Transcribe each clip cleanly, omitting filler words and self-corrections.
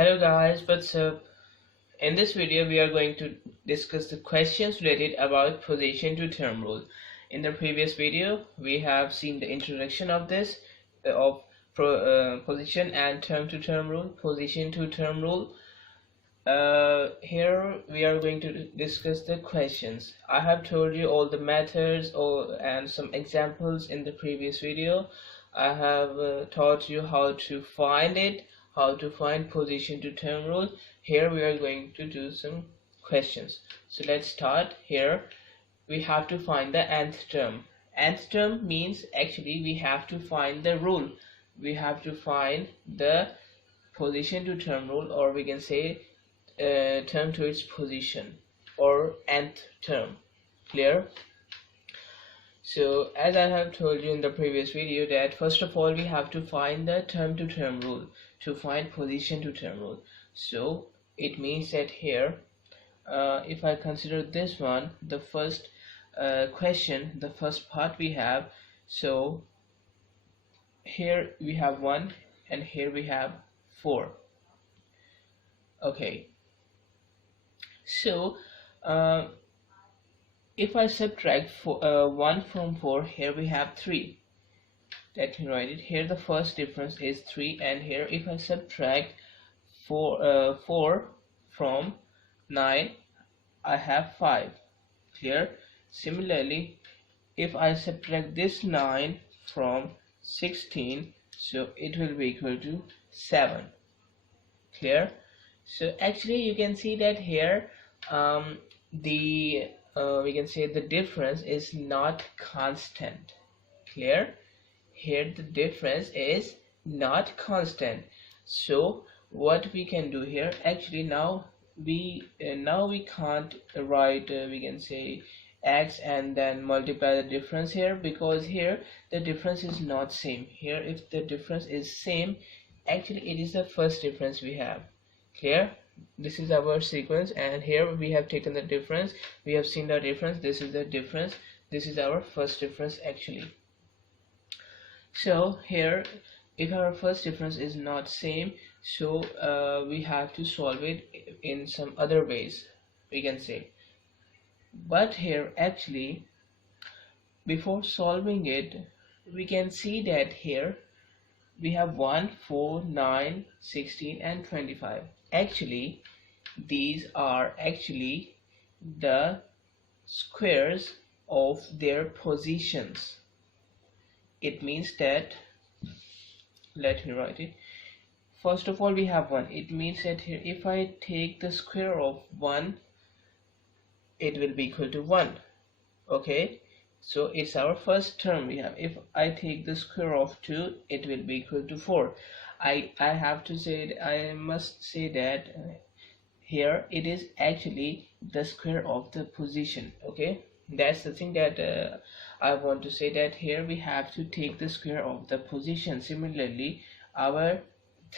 Hello guys, what's up? In this video we are going to discuss the questions related about position to term rule. In the previous video we have seen the introduction of this of position and term to term rule, position to term rule. Here we are going to discuss the questions. I have told you all the methods and some examples in the previous video. I have taught you how to find it, how to find position to term rule. Here we are going to do some questions. So let's start. Here we have to find the nth term. Nth term means actually we have to find the rule. We have to find the position to term rule, or we can say term to its position, or nth term. Clear? So as I have told you in the previous video that first of all we have to find the term to term rule to find position to term rule. So it means that here if I consider this one, the first question, the first part we have, so here we have 1 and here we have 4. Okay, so if I subtract 1 from 4, here we have 3. Let me write it here. The first difference is 3, and here if I subtract 4 from 9, I have 5. Clear? Similarly, if I subtract this 9 from 16, so it will be equal to 7. Clear? So actually you can see that here we can say the difference is not constant. Clear? Here the difference is not constant. So what we can do here, actually now we can't write we can say x and then multiply the difference here, because here the difference is not same. Here if the difference is same, actually it is the first difference we have. Clear? This is our sequence, and here we have taken the difference, we have seen the difference, this is the difference, this is our first difference actually. So here if our first difference is not same, so we have to solve it in some other ways, we can say. But here actually before solving it, we can see that here we have 1, 4, 9, 16 and 25. Actually these are actually the squares of their positions. It means that, let me write it. First of all we have 1. It means that here if I take the square of 1, it will be equal to 1. Okay, so it's our first term we have. If I take the square of 2, it will be equal to 4. I must say that here it is actually the square of the position. Okay, that's the thing that I want to say, that here we have to take the square of the position. Similarly, our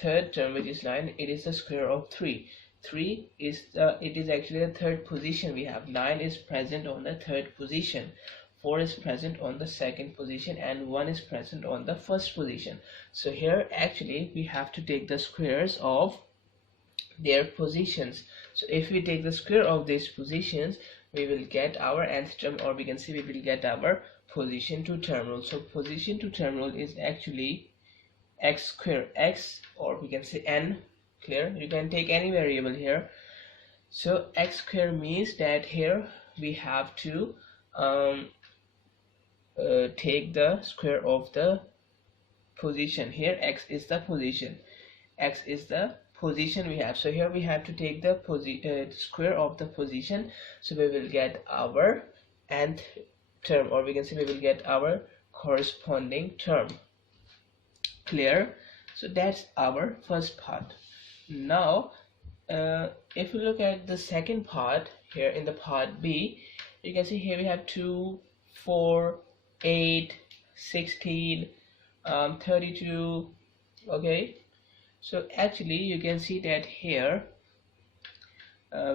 third term, which is 9, it is the square of 3. 3 is it is actually the third position we have. 9 is present on the third position, 4 is present on the second position, and 1 is present on the first position. So here actually we have to take the squares of their positions. So if we take the square of these positions, we will get our nth term, or we can say we will get our position to term rule. So position to term rule is actually x square, x, or we can say n. Clear? You can take any variable here. So x square means that here we have to take the square of the position. Here x is the position, x is the position we have. So here we have to take the square of the position, so we will get our nth term, or we can say we will get our corresponding term. Clear? So that's our first part. Now if you look at the second part, here in the part B, you can see here we have 2, 4, 8, 16, 32. Okay, so actually you can see that here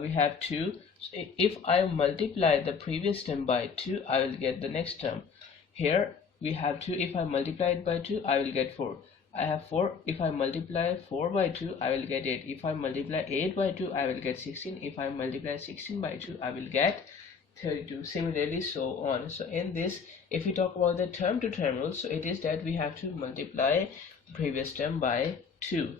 we have 2. So if I multiply the previous term by 2, I will get the next term. Here we have 2. If I multiply it by 2, I will get 4. I have 4. If I multiply 4 by 2, I will get 8. If I multiply 8 by 2, I will get 16. If I multiply 16 by 2, I will get 32. Similarly, so on. So in this, if we talk about the term to term rule, so it is that we have to multiply previous term by 2.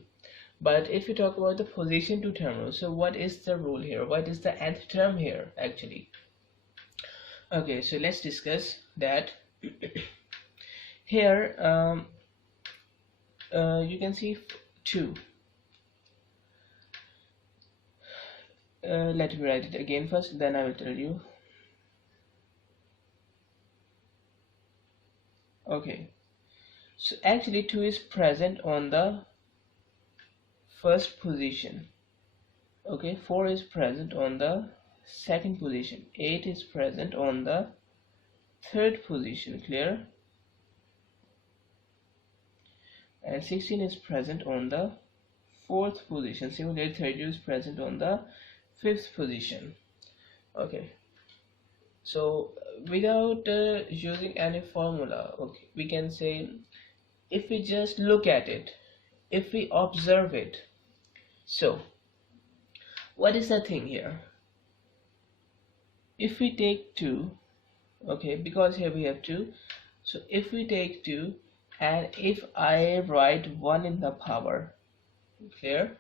But if we talk about the position to term rule, so what is the rule here? What is the nth term here actually? Okay, so let's discuss that. Here you can see 2. Let me write it again first, then I will tell you. Okay, so actually 2 is present on the first position. Okay, 4 is present on the second position. 8 is present on the third position. Clear? And 16 is present on the fourth position. Similarly, 32 is present on the fifth position. Okay, so without using any formula, okay, we can say, if we just look at it, if we observe it, so what is the thing here? If we take 2, okay, because here we have 2, so if we take 2 and if I write 1 in the power, clear,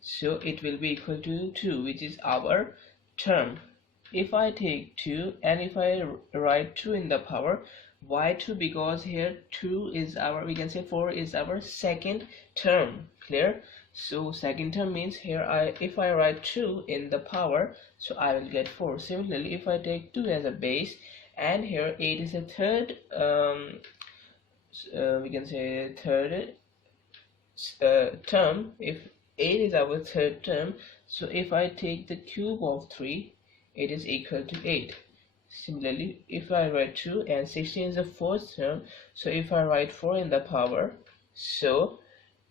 so it will be equal to 2, which is our term. If I take 2 and if I write 2 in the power, why 2? Because here 2 is our, we can say 4 is our second term. Clear? So second term means here if I write 2 in the power, so I will get 4. Similarly, if I take 2 as a base and here 8 is a third we can say third term. If 8 is our third term, so if I take the cube of 3, it is equal to 8. Similarly, if I write 2 and 16 is the fourth term, so if I write 4 in the power, so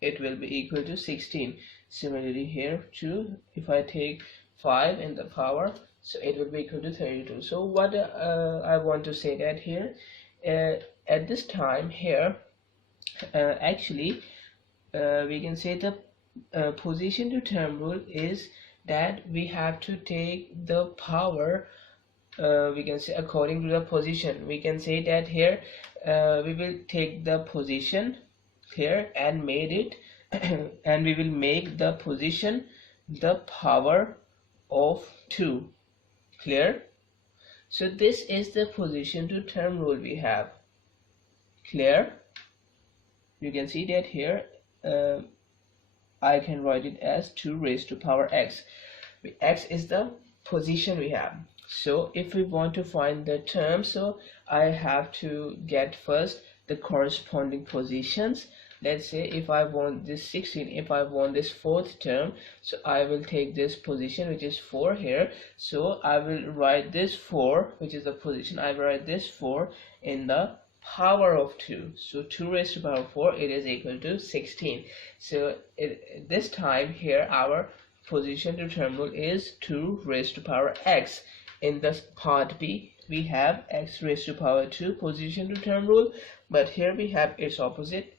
it will be equal to 16. Similarly here 2, if I take 5 in the power, so it will be equal to 32. So what I want to say that here at this time here actually we can say the position to term rule is that we have to take the power we can say according to the position. We can say that here we will take the position here and made it and we will make the position the power of 2. Clear? So this is the position to term rule we have. Clear? You can see that here I can write it as 2 raised to power x. X is the position we have. So if we want to find the term, so I have to get first the corresponding positions. Let's say if I want this 16, if I want this fourth term, so I will take this position which is 4 here, so I will write this 4, which is the position, I will write this 4 in the power of 2. So 2 raised to power 4, it is equal to 16. So this time here our position to term rule is 2 raised to power x. In this part B we have x raised to power 2 position to term rule, but here we have its opposite,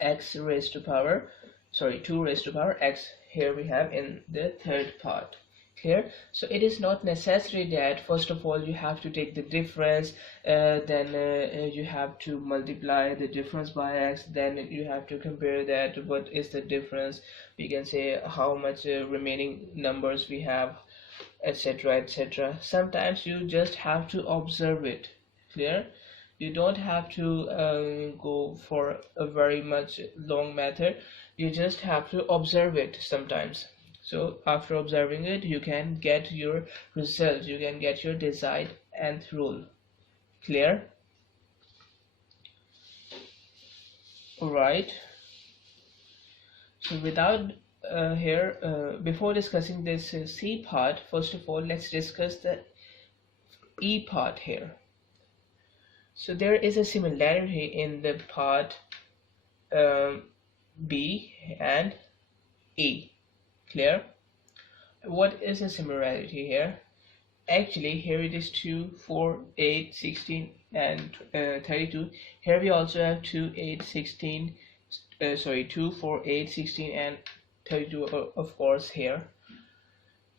x raised to power 2 raised to power x. Here we have in the third part. Clear? So it is not necessary that first of all you have to take the difference, then you have to multiply the difference by x, then you have to compare that what is the difference, we can say how much remaining numbers we have, etc, etc. Sometimes you just have to observe it. Clear? You don't have to go for a very much long method, you just have to observe it sometimes. So after observing it, you can get your result, you can get your desired nth rule. Clear? Alright, so without before discussing this C part, first of all let's discuss the E part here. So there is a similarity in the part B and E. Clear? What is the similarity here? Actually here it is 2, 4, 8, 16 and 32. Here we also have 2, 8, 16 sorry, 2, 4, 8, 16 and 32, of course, here,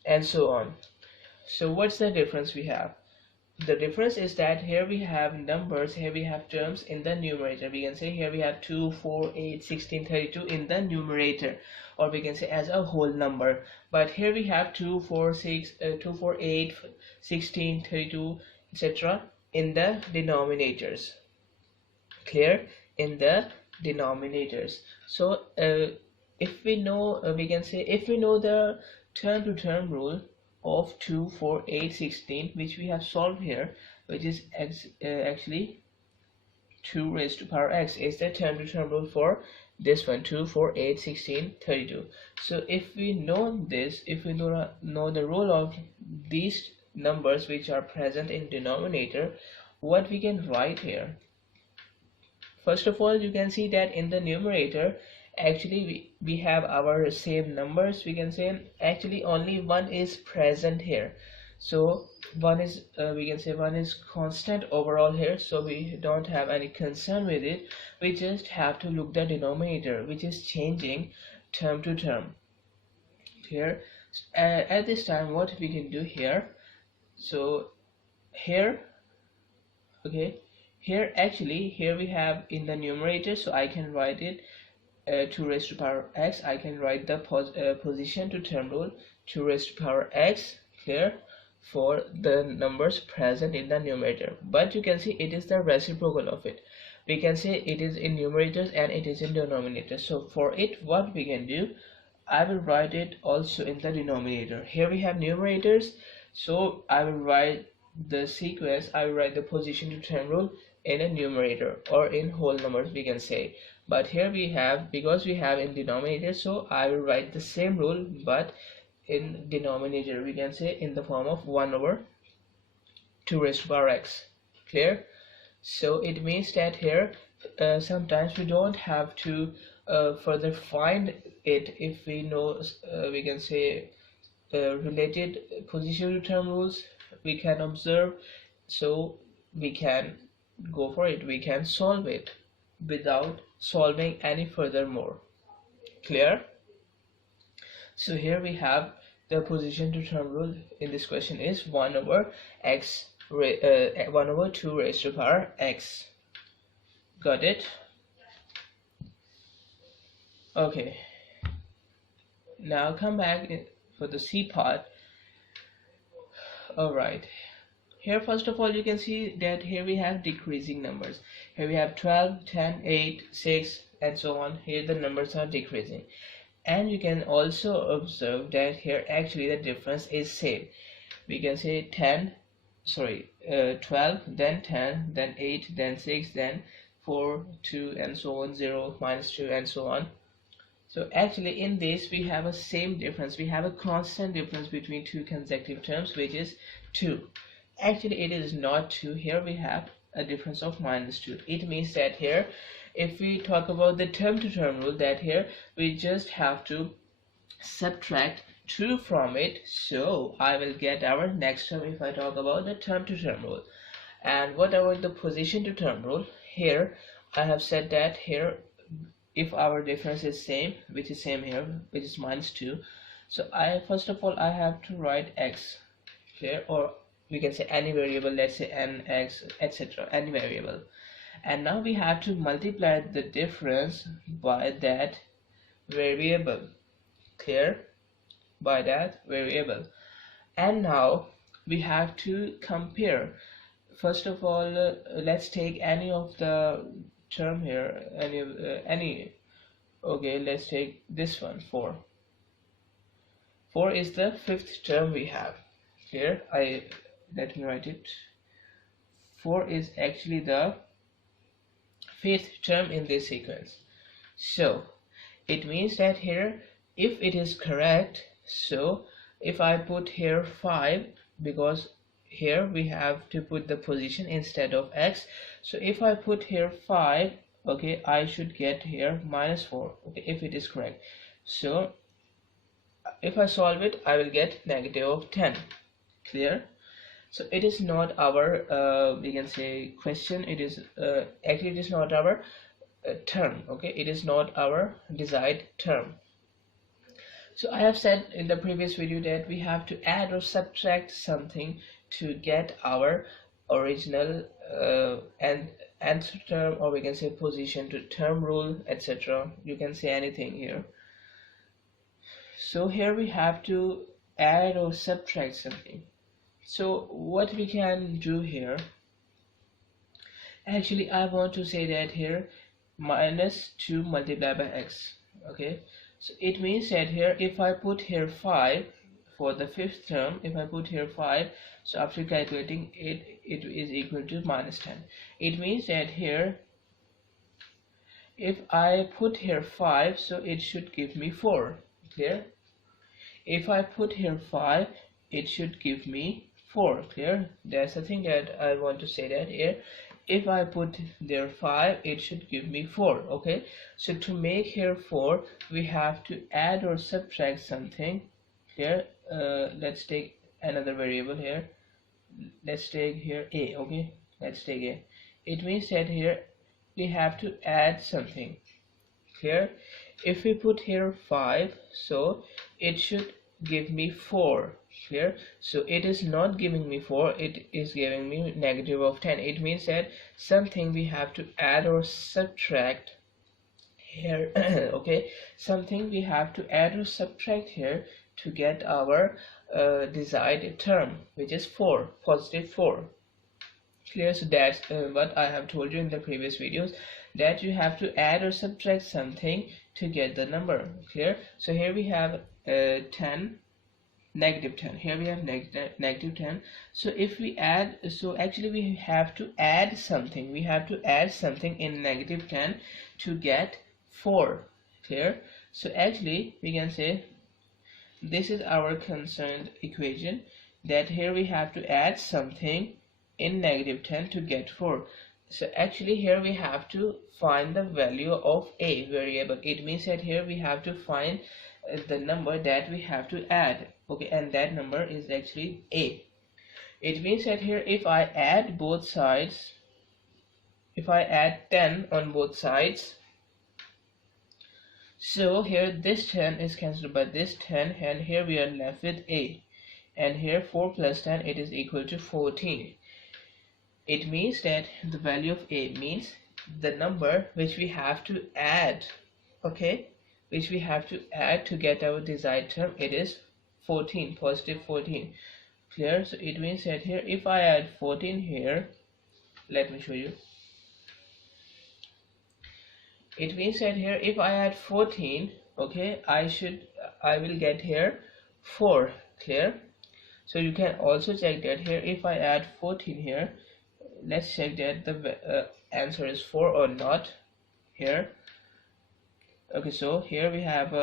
and so on. So what's the difference we have? The difference is that here we have numbers, here we have terms in the numerator. We can say here we have 2, 4, 8, 16, 32 in the numerator, or we can say as a whole number. But here we have 2, 4, 6, 2, 4, 8, 16, 32, etc. in the denominators. Clear? In the denominators. So if we know, we can say if we know the term to term rule of 2, 4, 8, 16, which we have solved here, which is actually 2 raised to power x is the term to term rule for this one, 2, 4, 8, 16, 32. So if we know this, if we know the rule of these numbers which are present in denominator, what we can write here? First of all, you can see that in the numerator, actually we have our same numbers. We can say actually only one is present here. So one is, we can say one is constant overall here, so we don't have any concern with it. We just have to look the denominator, which is changing term to term. Here at this time, what we can do here, so here, okay, here actually here we have in the numerator, so I can write it 2 raised to power x. I can write the position to term rule 2 raised to power x here for the numbers present in the numerator, but you can see it is the reciprocal of it. We can say it is in numerators and it is in denominators. So for it, what we can do, I will write it also in the denominator. Here we have numerators, so I will write the sequence, I will write the position to term rule in a numerator or in whole numbers, we can say. But here we have, because we have in denominator, so I will write the same rule but in denominator, we can say in the form of 1 over 2 raised to power x. Clear? So it means that here sometimes we don't have to further find it if we know, we can say related position to term rules we can observe, so we can go for it, we can solve it without solving any furthermore. Clear? So here we have the position to term rule in this question is 1 over x 1 over 2 raised to power x. Got it? Okay, now come back for the C part. Alright, here first of all you can see that here we have decreasing numbers. Here we have 12, 10, 8, 6 and so on. Here the numbers are decreasing, and you can also observe that here actually the difference is same. We can say 12, then 10, then 8, then 6, then 4, 2 and so on, 0, -2 and so on. So actually in this we have a same difference, we have a constant difference between two consecutive terms, which is 2. Actually it is not 2, here we have a difference of -2. It means that here if we talk about the term to term rule, that here we just have to subtract 2 from it, so I will get our next term if I talk about the term to term rule. And what about the position to term rule? Here I have said that here if our difference is same, which is same here, which is -2, so I first of all I have to write x here, or we can say any variable, let's say n, x, etc., any variable, and now we have to multiply the difference by that variable. Clear? By that variable. And now we have to compare. First of all, let's take any of the term here, any okay, let's take this one, 4. 4 is the 5th term we have. Here let me write it. 4 is actually the 5th term in this sequence. So it means that here if it is correct, so if I put here 5, because here we have to put the position instead of x, so if I put here 5, okay, I should get here -4, okay, if it is correct. So if I solve it, I will get -10. Clear? So it is not our we can say question, it is actually it is not our term. Okay, it is not our desired term. So I have said in the previous video that we have to add or subtract something to get our original and answer term, or we can say position to term rule, etc. You can say anything here. So here we have to add or subtract something. So what we can do here, actually I want to say that here minus 2 multiplied by x. Okay, so it means that here if I put here 5 for the fifth term, if I put here 5, so after calculating it, it is equal to minus 10. It means that here if I put here 5, so it should give me 4. Clear? If I put here 5, it should give me 4. Clear? That's the thing that I want to say, that here if I put there 5, it should give me 4. Okay, so to make here 4, we have to add or subtract something here. Let's take another variable here. Let's take here a. Okay, let's take a. It means that here we have to add something. Clear? If we put here 5, so it should give me 4. Clear? So it is not giving me 4, it is giving me negative of 10. It means that something we have to add or subtract here. Okay, something we have to add or subtract here to get our desired term, which is 4, positive 4. Clear? So that's what I have told you in the previous videos, that you have to add or subtract something to get the number. Clear? So here we have 10, negative 10. Here we have negative 10. So if we add, so actually we have to add something. We have to add something in negative 10 to get 4. Clear? So actually we can say this is our concerned equation, that here we have to add something in negative 10 to get 4. So actually here we have to find the value of a variable. It means that here we have to find the number that we have to add. Okay, and that number is actually a. It means that here if I add both sides, if I add 10 on both sides, so here this 10 is cancelled by this 10, and here we are left with a, and here 4 plus 10, it is equal to 14. It means that the value of a means the number which we have to add, okay, which we have to add to get our desired term, it is 14, positive 14. Clear? So it means that here if I add 14 here, let me show you. It means that here if I add 14, okay, I will get here 4. Clear? So you can also check that here if I add 14 here, let's check that the answer is 4 or not here. Okay, so here we have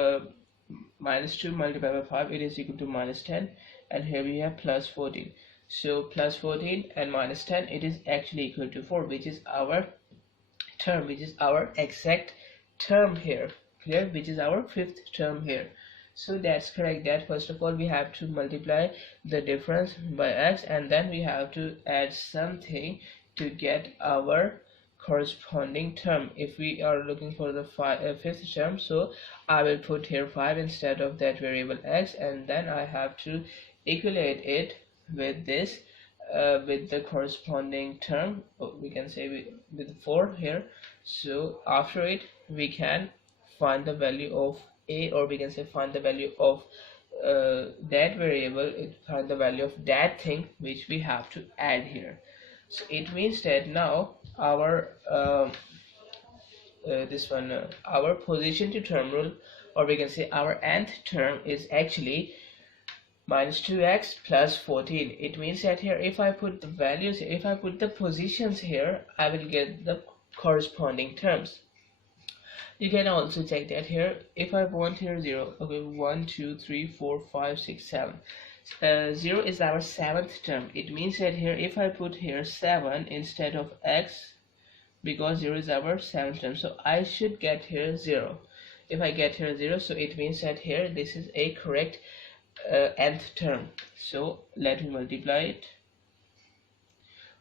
minus 2 multiplied by 5, it is equal to minus 10, and here we have plus 14. So plus 14 and minus 10, it is actually equal to 4, which is our term, which is our exact term here. Clear? Which is our fifth term here. So that's correct, that first of all we have to multiply the difference by x, and then we have to add something to get our corresponding term. If we are looking for the fifth term, so I will put here 5 instead of that variable x, and then I have to equate it with this with the corresponding term, we can say with 4 here. So after it we can find the value of a, or we can say find the value of that variable, find the value of that thing which we have to add here. So it means that now our our position to term rule, or we can say our nth term, is actually minus 2x plus 14. It means that here if I put the values, if I put the positions here, I will get the corresponding terms. You can also check that here if I want here 0, okay, 1 2 3 4 5 6 7, 0 is our 7th term. It means that here if I put here 7 instead of x, because 0 is our 7th term, so I should get here 0. If I get here 0, so it means that here this is a correct nth term. So let me multiply it.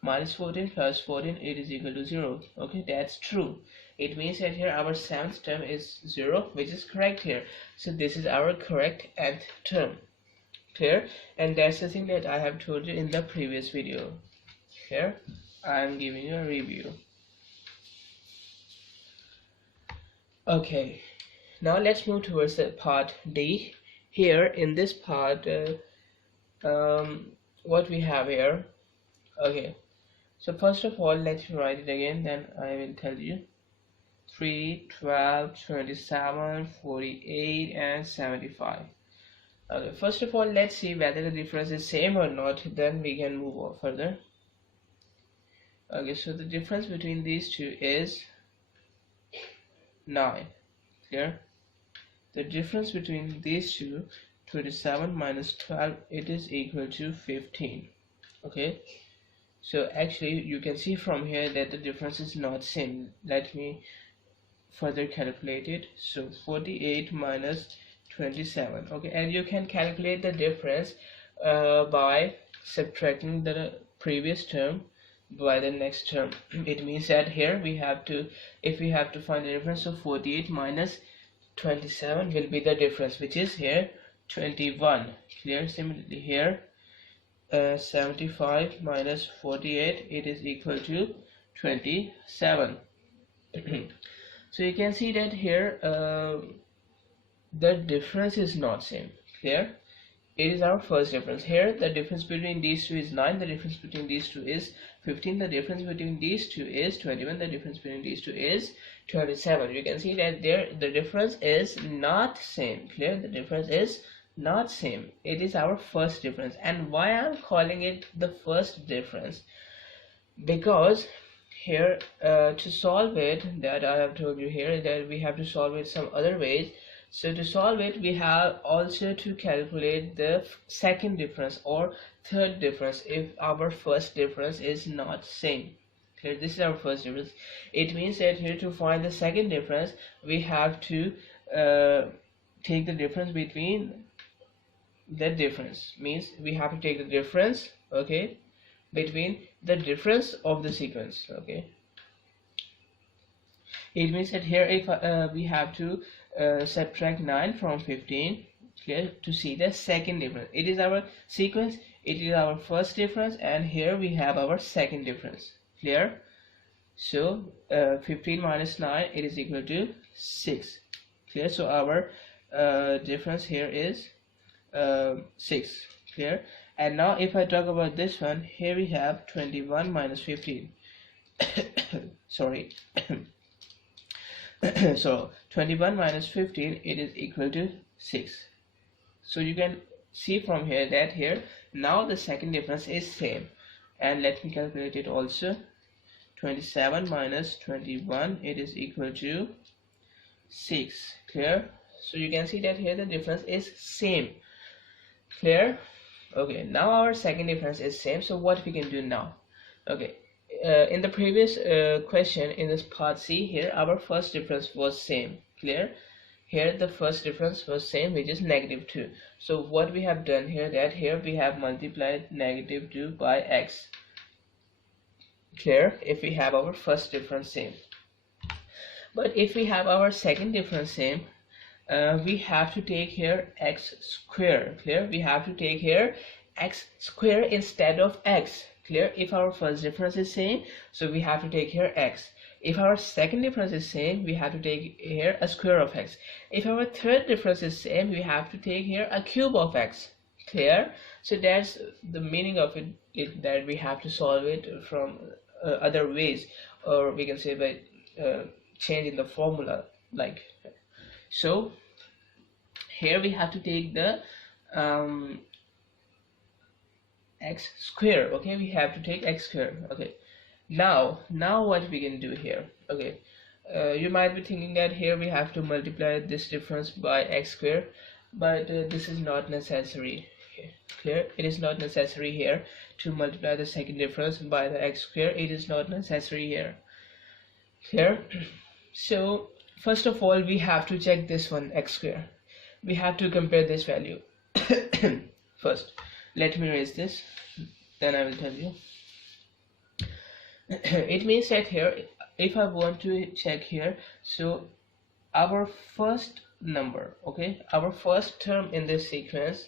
minus 14 plus 14, it is equal to 0. Okay, that's true. It means that here our 7th term is 0, which is correct here. So this is our correct nth term. Clear? And that's the thing that I have told you in the previous video. Here I am giving you a review. Okay, now let's move towards the part D. Here in this part, what we have here. Okay, so first of all, let's write it again, then I will tell you. 3, 12, 27, 48 and 75. Okay, first of all, let's see whether the difference is same or not, then we can move on further. Okay, so the difference between these two is 9. Clear? The difference between these two, 27 minus 12, it is equal to 15. Okay, so actually you can see from here that the difference is not same. Let me further calculate it. So 48 minus 27. Okay, and you can calculate the difference by subtracting the previous term by the next term. It means that here we have to, if we have to find the difference, so 48 minus 27 will be the difference, which is here 21. Clear? Similarly here 75 minus 48, it is equal to 27. So you can see that here the difference is not same. Clear? It is our first difference. Here the difference between these two is 9, the difference between these two is 15, the difference between these two is 21, the difference between these two is 27. You can see that there the difference is not same. Clear? The difference is not same. It is our first difference. And why I'm calling it the first difference? Because here to solve it, that I have told you here that we have to solve it some other ways. So to solve it, we have also to calculate the second difference or third difference if our first difference is not same. Here, this is our first difference. It means that here to find the second difference, we have to take the difference between the difference. Means we have to take the difference, okay, between the difference of the sequence. Okay, it means that here if we have to subtract 9 from 15, clear, to see the second difference. It is our sequence, it is our first difference, and here we have our second difference. Clear? So 15 minus 9, it is equal to 6. Clear? So our difference here is 6. Clear? And now if I talk about this one, here we have 21 minus 15. Sorry. So 21 minus 15, it is equal to 6. So you can see from here that here now the second difference is same. And let me calculate it also. 27 minus 21, it is equal to 6. Clear? So you can see that here the difference is same. Clear? Okay, now our second difference is same. So what we can do now? Okay, in the previous question in this part C, here our first difference was same. Clear? Here the first difference was same, which is negative 2. So what we have done here, that here we have multiplied negative 2 by x. Clear? If we have our first difference same. But if we have our second difference same, we have to take here x square. Clear? We have to take here x square instead of x. Clear? If our first difference is same, so we have to take here x. If our second difference is same, we have to take here a square of x. If our third difference is same, we have to take here a cube of x. Clear? So that's the meaning of it, that we have to solve it from other ways, or we can say by changing the formula. Like, so here we have to take the x square. Okay, we have to take x square. Okay, now what we can do here? Okay, you might be thinking that here we have to multiply this difference by x square, but this is not necessary. Clear? It is not necessary here to multiply the second difference by the x square. It is not necessary here. Clear? So first of all, we have to check this one, x square. We have to compare this value. First, let me erase this, then I will tell you. It means that here, if I want to check here, so our first number, okay, our first term in this sequence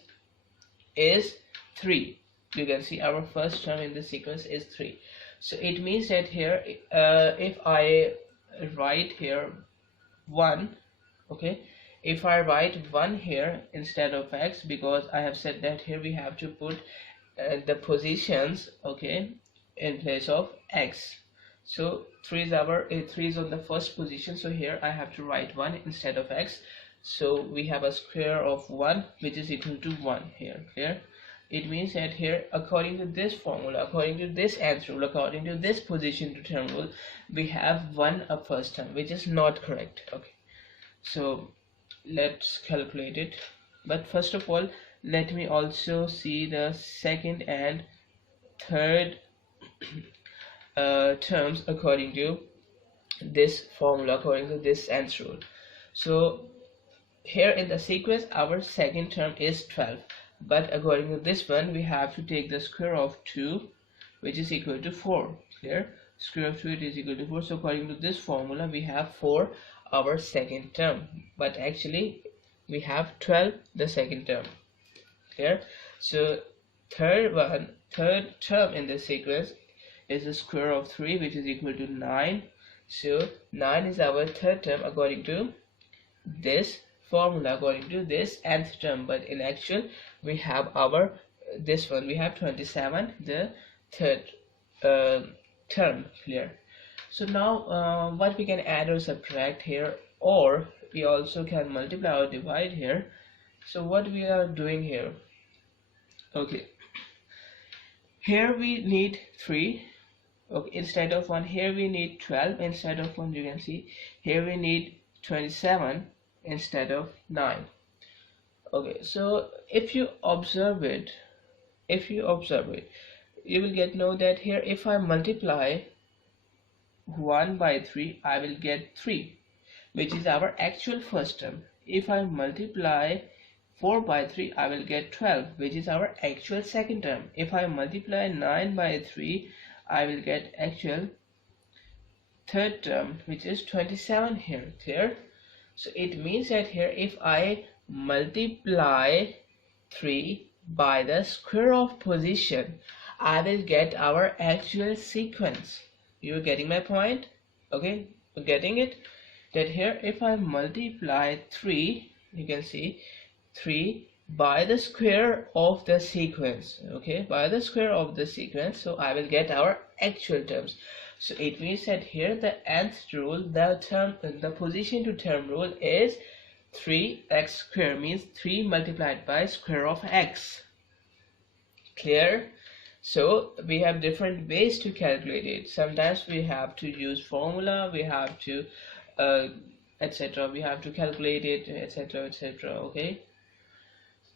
is 3. You can see our first term in the sequence is 3. So it means that here, if I write here 1, okay, if I write 1 here instead of x, because I have said that here we have to put the positions, okay, in place of x. So 3 is our 3 is on the first position, so here I have to write 1 instead of x. So we have a square of 1 which is equal to 1 here. Clear? It means that here, according to this formula, according to this nth rule, according to this position to term rule, we have 1 a first term, which is not correct. Okay, so let's calculate it. But first of all, let me also see the second and third terms according to this formula, according to this nth rule. So here in the sequence, our second term is 12, but according to this one, we have to take the square of 2, which is equal to 4. Clear? Square of 2 is equal to 4. So according to this formula, we have 4 our second term, but actually we have 12 the second term. Clear? So third term in this sequence is the square of 3, which is equal to 9. So 9 is our third term according to this formula, according to this nth term, but in actual we have our this one, we have 27 the third term. Clear? So now what we can add or subtract here, or we also can multiply or divide here. So what we are doing here, okay, here we need 3, okay, instead of 1. Here we need 12 instead of 1. You can see here we need 27 instead of 9. Okay, so if you observe it, you will get know that here, if I multiply 1 by 3, I will get 3, which is our actual first term. If I multiply 4 by 3, I will get 12, which is our actual second term. If I multiply 9 by 3, I will get actual third term, which is 27 here. Clear? So it means that here, if I multiply 3 by the square of position, I will get our actual sequence. You're getting my point? Okay, you're getting it? That here, if I multiply 3, you can see 3 by the square of the sequence, okay, by the square of the sequence, so I will get our actual terms. So it means that here the nth rule, the position to term rule is 3x square, means 3 multiplied by square of x. Clear? So we have different ways to calculate it. Sometimes we have to use formula, we have to etc. We have to calculate it, etc., etc. Okay,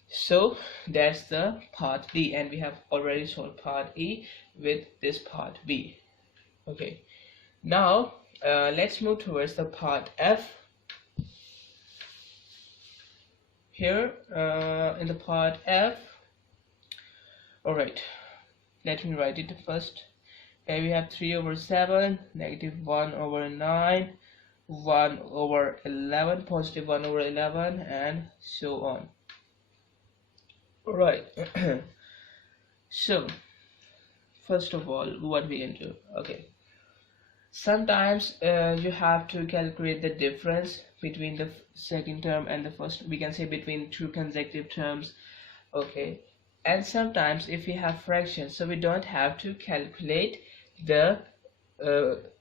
so that's the part B, and we have already solved part E with this part B. Okay, now let's move towards the part F. Here in the part F, alright, let me write it first. Here we have 3 over 7, negative 1 over 9, 1 over 11, positive 1 over 11, and so on. Alright, so first of all, what we can do, okay, sometimes you have to calculate the difference between the second term and the first, we can say between two consecutive terms, okay, and sometimes if we have fractions, so we don't have to calculate the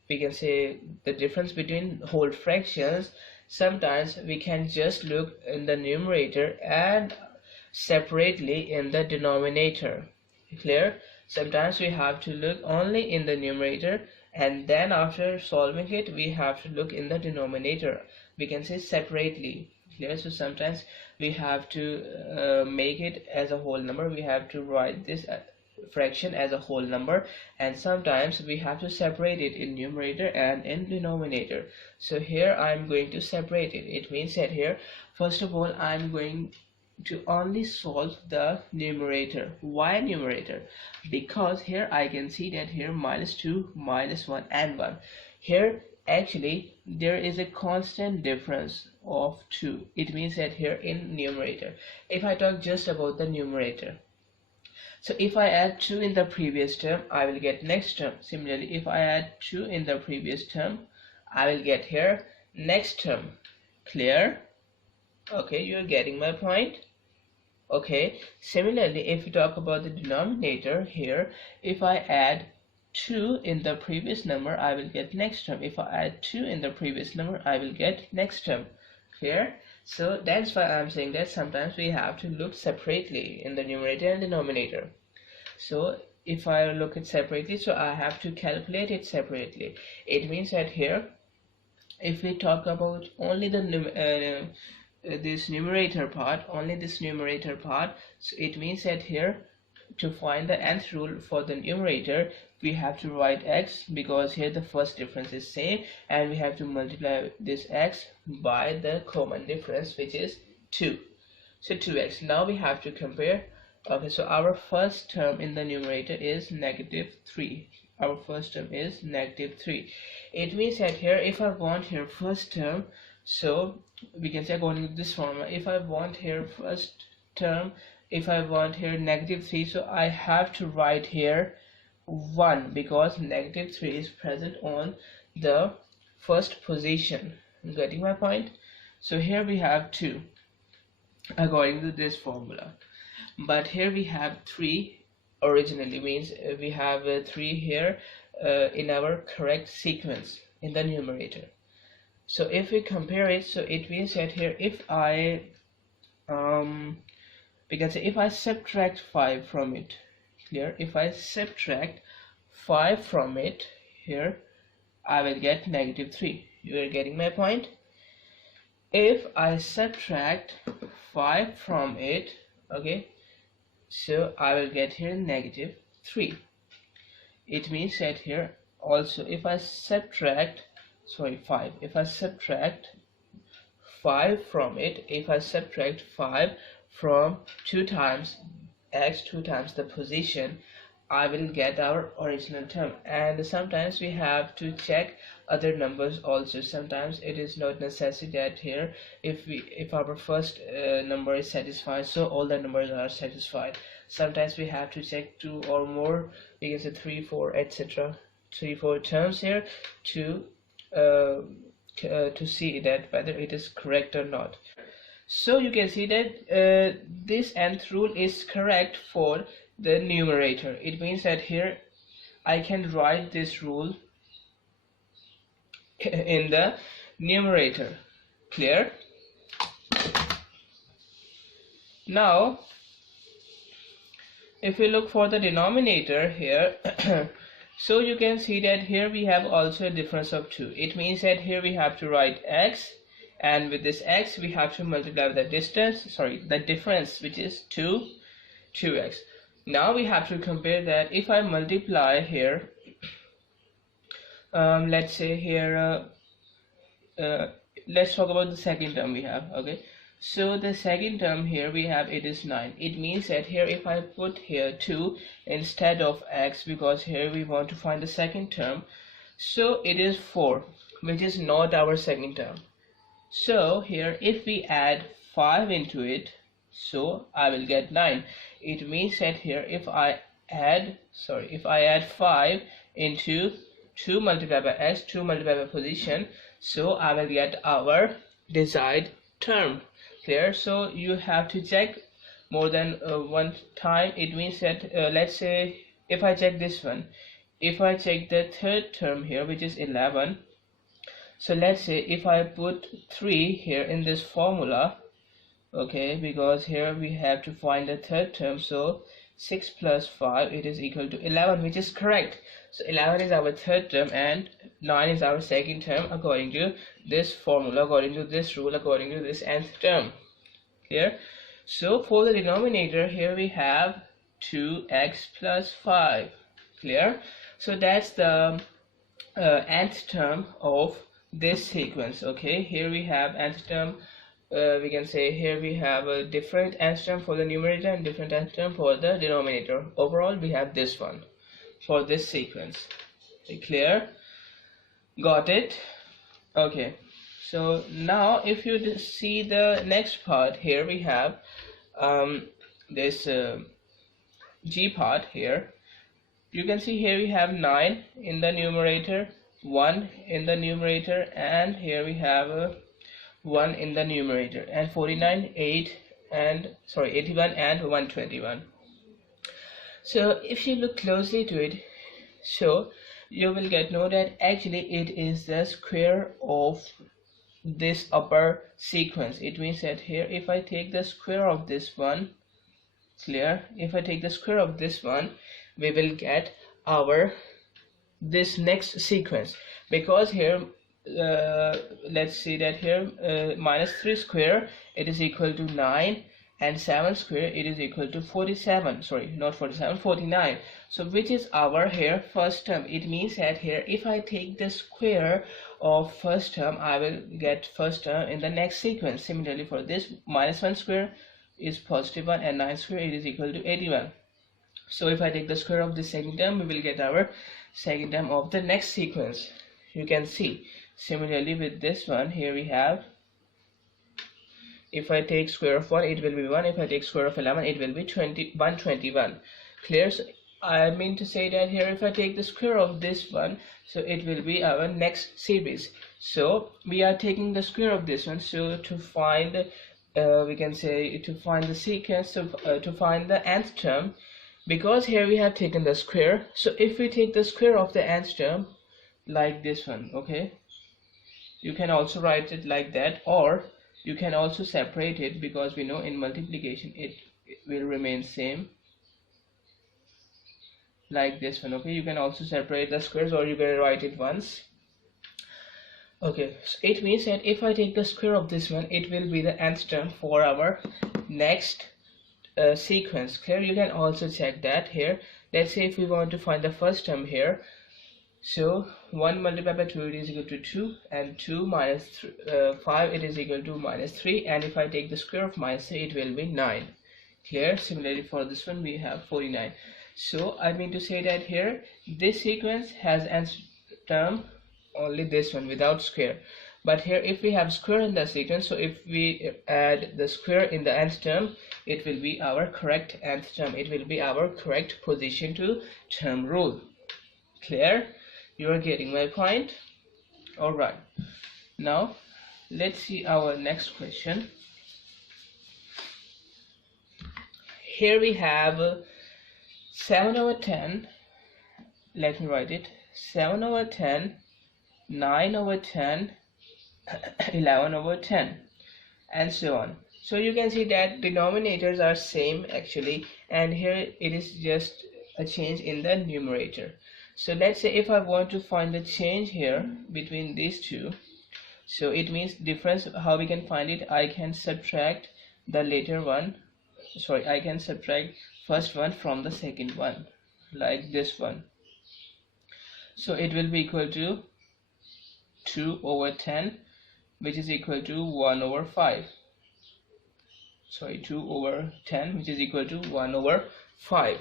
we can say the difference between whole fractions. Sometimes we can just look in the numerator and separately in the denominator. Clear? Sometimes we have to look only in the numerator, and then after solving it we have to look in the denominator, we can say separately. Clear? So sometimes we have to make it as a whole number, we have to write this fraction as a whole number, and sometimes we have to separate it in numerator and in denominator. So here I'm going to separate it. It means that here, first of all, I'm going to only solve the numerator. Why numerator? Because here I can see that here -2, -1 and 1. Here actually there is a constant difference of 2. It means that here in numerator, if I talk just about the numerator, so if I add 2 in the previous term, I will get next term. Similarly, if I add 2 in the previous term, I will get here next term. Clear? Okay, you are getting my point? Okay, similarly, if we talk about the denominator here, if I add 2 in the previous number, I will get next term. If I add 2 in the previous number, I will get next term. Clear? So that's why I'm saying that sometimes we have to look separately in the numerator and denominator. So if I look it separately, so I have to calculate it separately. It means that here, if we talk about only the this numerator part, so it means that here to find the nth rule for the numerator, we have to write x, because here the first difference is same, and we have to multiply this x by the common difference, which is 2. So 2x. Now we have to compare. Okay, so our first term in the numerator is -3. Our first term is -3. It means that here, if I want here first term, so we can say according to this formula, if I want here first term, if I want here -3, so I have to write here 1, because -3 is present on the first position. Getting my point? So here we have 2 according to this formula, but here we have 3 originally, means we have 3 here in our correct sequence in the numerator. So if we compare it, so it means that here if I we can say if I subtract 5 from it, clear, if I subtract 5 from it here, I will get -3. You are getting my point? If I subtract 5 from it, okay, so I will get here -3. It means that here also if I subtract 5, if I subtract 5 from it, if I subtract 5 from 2 times x, 2 times the position, I will get our original term. And sometimes we have to check other numbers also. Sometimes it is not necessary that here if our first number is satisfied, so all the numbers are satisfied. Sometimes we have to check 2 or more, we can say 3, 4, etc., 3, 4 terms here to see that whether it is correct or not. So you can see that this nth rule is correct for the numerator. It means that here I can write this rule in the numerator. Clear? Now if we look for the denominator here so you can see that here we have also a difference of 2. It means that here we have to write x, and with this x we have to multiply the the difference, which is 2x. Now we have to compare that. If I multiply here, let's say here let's talk about the second term we have. Okay, so the second term here we have, it is 9. It means that here if I put here 2 instead of x, because here we want to find the second term, so it is 4, which is not our second term. So here if we add 5 into it, so I will get 9. It means that here if I add 5 into 2 multiplied by x, 2 multiplied by position, so I will get our desired term. Clear? So you have to check more than one time. It means that let's say if I check this one, if I check the third term here, which is 11, so let's say if I put 3 here in this formula, okay, because here we have to find the third term, so 6 plus 5, it is equal to 11, which is correct. So 11 is our third term and 9 is our second term according to this formula, according to this rule, according to this nth term. Here, so for the denominator here we have 2x plus 5. Clear? So that's the nth term of this sequence. Okay, here we have nth term we can say here we have a different nth term for the numerator and different nth term for the denominator. Overall we have this one for this sequence. Clear? Got it? Okay, so now if you see the next part, here we have this G part here. You can see here we have 9 in the numerator, 1 in the numerator, and here we have 1 in the numerator, and 49, 81 and 121. So if you look closely to it, so you will know that actually it is the square of this upper sequence. It means that here if I take the square of this one, clear, if I take the square of this one, we will get our this next sequence, because here let's see that here -3 square it is equal to 9, and 7 square it is equal to 47, sorry, not 47, 49. So which is our here first term. It means that here if I take the square of first term, I will get first term in the next sequence. Similarly for this, -1 square is +1, and 9 square it is equal to 81. So if I take the square of the second term, we will get our second term of the next sequence. You can see similarly with this one, here we have, if I take square of 1 it will be 1, if I take square of 11 it will be 121. Clear? So I mean to say that here if I take the square of this one, so it will be our next series. So we are taking the square of this one, so to find we can say to find the sequence of to find the nth term, because here we have taken the square, so if we take the square of the nth term like this one, okay, you can also write it like that, or you can also separate it, because we know in multiplication it will remain same like this one. Okay, you can also separate the squares, or you can write it once. Okay, so it means that if I take the square of this one, it will be the nth term for our next sequence. Clear? You can also check that here. Let's say if we want to find the first term here, so 1 multiplied by 2 it is equal to 2, and 2 minus 5 it is equal to -3, and if I take the square of -3 it will be 9. Clear? Similarly for this one we have 49. So I mean to say that here this sequence has nth term only this one without square, but here if we have square in the sequence, so if we add the square in the nth term, it will be our correct nth term, it will be our correct position to term rule. Clear? You are getting my point? Alright, now let's see our next question. Here we have 7/10, let me write it, 7/10, 9/10, 11/10, and so on. So you can see that denominators are same actually, and here it is just a change in the numerator. So let's say if I want to find the change here between these two, so it means difference. How we can find it? I can subtract the later one, sorry, I can subtract first one from the second one like this one. So it will be equal to 2/10, which is equal to 1/5. Sorry, 2/10, which is equal to 1/5.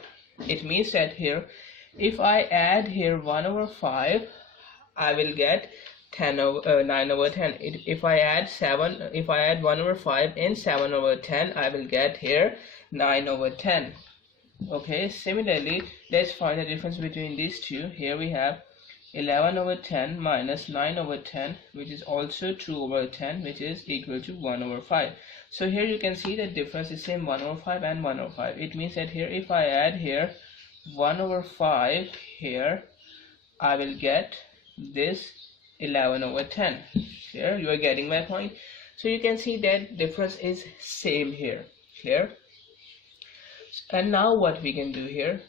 It means that here if I add here 1/5, I will get 9/10. If I add 1/5 in 7/10, I will get here 9/10. Okay, similarly let's find the difference between these two. Here we have 11/10 minus 9/10, which is also 2/10, which is equal to 1/5. So here you can see the difference is same, 1/5 and 1/5. It means that here if I add here 1/5 here, I will get this 11/10. Here you are getting my point. So you can see that difference is same here. Clear? And now what we can do here,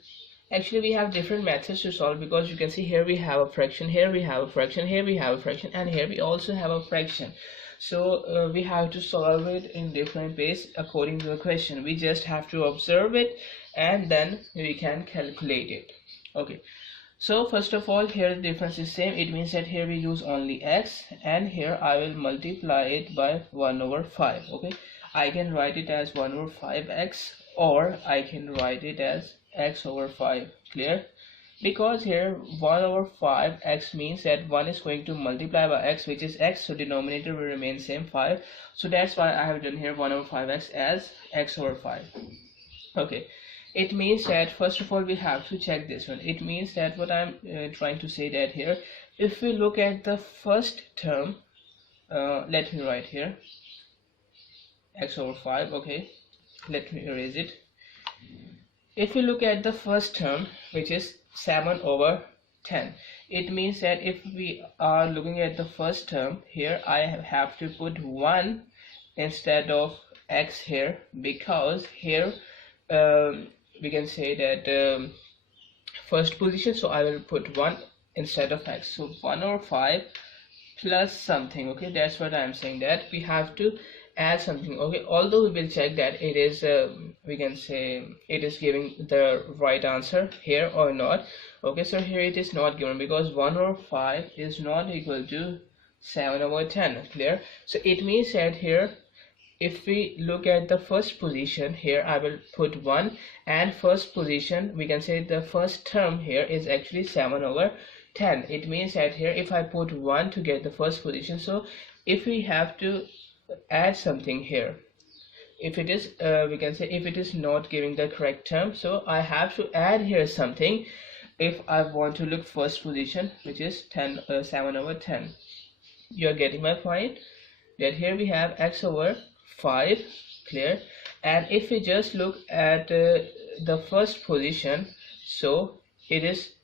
actually we have different methods to solve, because you can see here we have a fraction, here we have a fraction, here we have a fraction, and here we also have a fraction. So we have to solve it in different ways according to the question. We just have to observe it and then we can calculate it. Okay, So first of all, here the difference is same. It means that here we use only x, and here I will multiply it by 1 over 5. Okay, I can write it as 1 over 5x, or I can write it as x over 5. Clear? Because here 1 over 5x means that 1 is going to multiply by x, which is x, so denominator will remain same, 5. So that's why I have done here 1 over 5x as x over 5. Okay, it means that first of all we have to check this one. It means that what I'm trying to say that here, if we look at the first term, let me write here x over 5. Okay, let me erase it. If we look at the first term, which is 7 over 10, it means that if we are looking at the first term here, I have to put 1 instead of x here, because here we can say that first position, so I will put 1 instead of x, so 1 over 5 plus something. Okay, that's what I'm saying, that we have to add something. Okay, although we will check that it is we can say it is giving the right answer here or not. Okay, so here it is not given, because 1 over 5 is not equal to 7 over 10. Clear? So it means that here if we look at the first position, here I will put 1, and first position, we can say the first term here is actually 7 over 10. It means that here if I put 1 to get the first position, so if we have to add something here, if it is we can say if it is not giving the correct term, so I have to add here something if I want to look first position, which is 7 over 10. You are getting my point, that here we have x over 5. Clear? And if we just look at the first position, so it is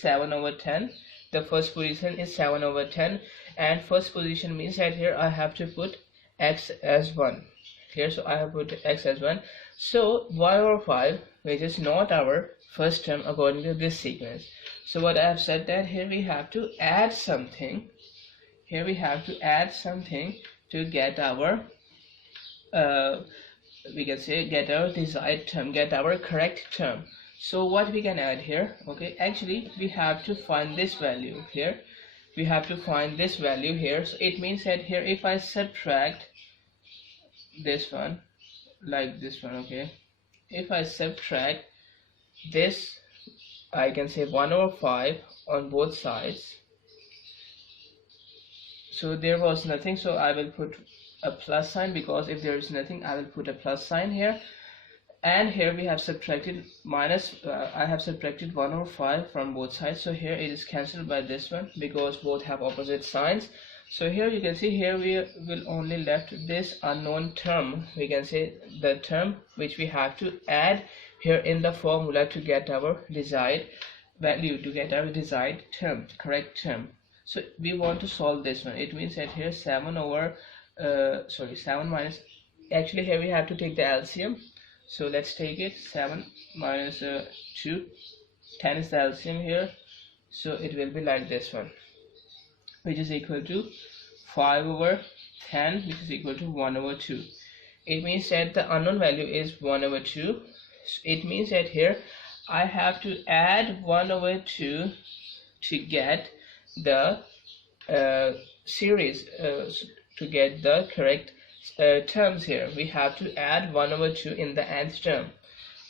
7 over 10. The first position is 7 over 10, and first position means that here I have to put x as 1. Clear? So I have put x as 1. So 1 over 5, which is not our first term according to this sequence. So what I have said, that here we have to add something. Here we have to add something to get our we can say get our desired term, get our correct term. So what we can add here? Okay, actually we have to find this value here. We have to find this value here. So it means that here if I subtract this one like this one, okay, if I subtract this, I can say 1 over 5 on both sides. So there was nothing, so I will put a plus sign, because if there is nothing I will put a plus sign here. And here we have subtracted minus I have subtracted 1 over 5 from both sides, so here it is cancelled by this one because both have opposite signs. So here you can see, here we will only left this unknown term, we can say the term which we have to add here in the formula to get our desired value, to get our desired term, correct term. So we want to solve this one. It means that here 7 over 7 minus, actually here we have to take the LCM. So let's take it, 7 minus 2, 10 is the LCM here. So it will be like this one, which is equal to 5 over 10, which is equal to 1 over 2. It means that the unknown value is 1 over 2. So it means that here I have to add 1 over 2 to get the series, to get the correct terms here. We have to add 1 over 2 in the nth term.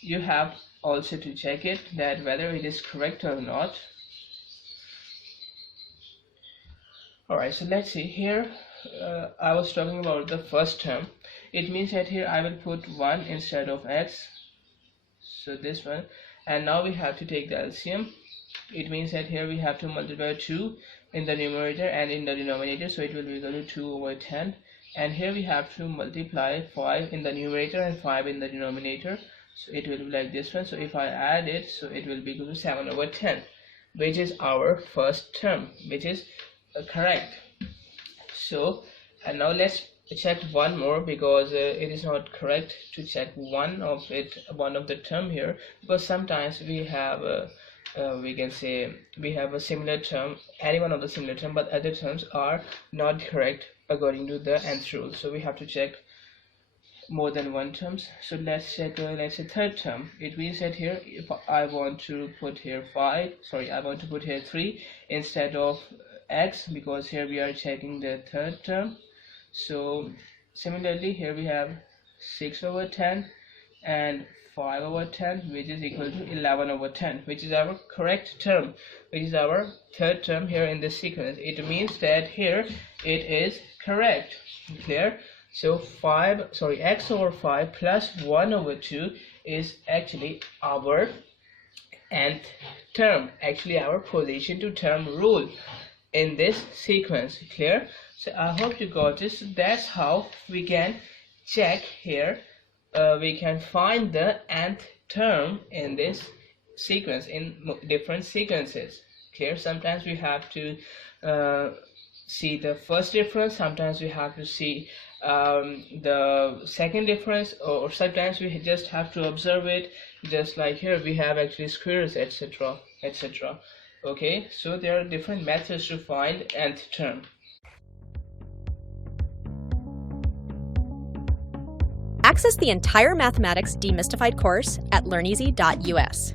You have also to check it, that whether it is correct or not. Alright, so let's see here. I was talking about the first term. It means that here I will put 1 instead of x, so this one, and now we have to take the LCM. It means that here we have to multiply 2 in the numerator and in the denominator, so it will be equal to 2 over 10. And here we have to multiply 5 in the numerator and 5 in the denominator, so it will be like this one. So if I add it, so it will be equal to 7 over 10, which is our first term, which is correct. So and now let's check one more, because it is not correct to check one of the term here, because sometimes we have we can say we have a similar term, any one of the similar term, but other terms are not correct according to the nth rule. So we have to check more than one terms. So let's check let's say third term. It means that here if I want to put here 5, sorry, I want to put here 3 instead of x, because here we are checking the third term. So similarly here we have 6/10 and 5/10, which is equal to 11/10, which is our correct term, which is our third term here in this sequence. It means that here it is correct. Clear? So x/5 plus 1/2 is actually our nth term, actually our position to term rule in this sequence. Clear? So I hope you got this. That's how we can check here. We can find the nth term in this sequence, in different sequences. Clear? Sometimes we have to see the first difference, sometimes we have to see the second difference, or sometimes we just have to observe it, just like here we have actually squares, etc, etc. Okay, so there are different methods to find nth term. Access the entire Mathematics Demystified course at learneasy.us.